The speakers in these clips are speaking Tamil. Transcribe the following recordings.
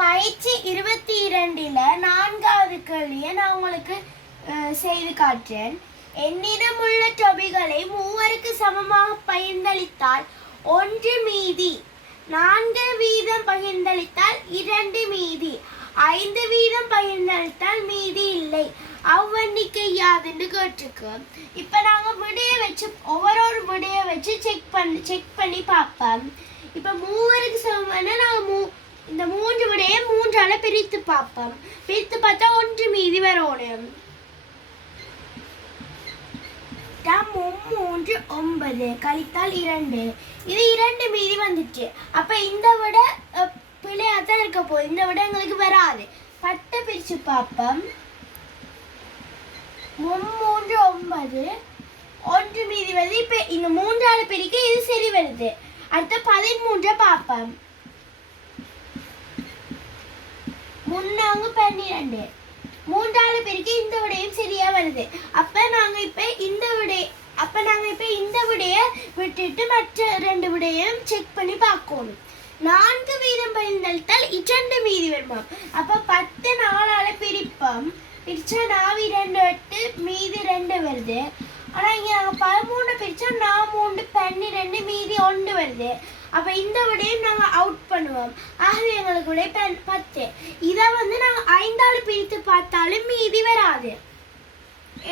பயிற்சி 22ல 4வது கேள்வியை நான் உங்களுக்கு செய்து காட்டுறேன். என்னிடம் உள்ள தொகைகளை 3க்கு சமமாக பகிர்ந்தளித்தால் 1 மீதி, 4 வீதம் பகிர்ந்தளித்தால் 2 மீதி, 5 வீதம் பகிர்ந்தளித்தால் மீதி இல்லை. அவ்வெண்ணிக்கை யாதுன்னு கேட்டிருக்கோம். இப்போ நாங்கள் விடையை வச்சு ஒவ்வொரு விடையை வச்சு செக் பண்ணி பார்ப்போம். இப்போ 3க்கு சமமான நாங்கள் இந்த 3 விடையை 3ஆல பிரித்து பார்ப்போம். பிரித்து பார்த்தா 1 மீதி வரணும். 3 9 கழித்தால் 2, இது 2 மீதி வந்துச்சு. அப்ப இந்த விட பிழையா தான் இருக்க போகுது. இந்த விட எங்களுக்கு வராது. 10 பிரிச்சு பார்ப்போம். 3 9 1 மீதி வருது. இப்ப இந்த 3ஆல பிரிக்க இது சரி வருது. அடுத்த 13 பார்ப்போம். 12 3ஆல பிரிக்க இந்த விடையும் சரியா வருது. அப்ப நாங்க இப்ப இந்த விடைய விட்டுட்டு மற்ற 2 விடையும் செக் பண்ணி பார்க்கணும். 4 வீதம் பகிர்ந்தளித்தால் 2 மீதி வருமா? அப்ப 10 4ஆல பிரிப்போம். பிரிச்சா 4 2 8 மீதி 2 வருது. ஆனா இங்க நாங்க 13 பிரிச்சா 4 3 12 மீதி 1 வருது. அப்ப இந்த விடையும் நாங்க அவுட் பண்ணுவோம். ஆகவே எங்களுக்கு விடை 10. இதை நாங்க 5ஆல பிரித்து பார்த்தாலும் மீதி வராது.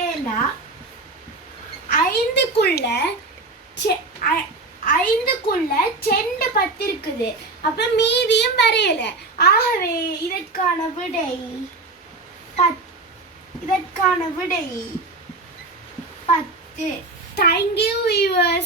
ஏன்னா 5க்குள்ள 10 இருக்குது. அப்ப மீதியும் வரையல. ஆகவே இதற்கான விடை 10. Thank you viewers.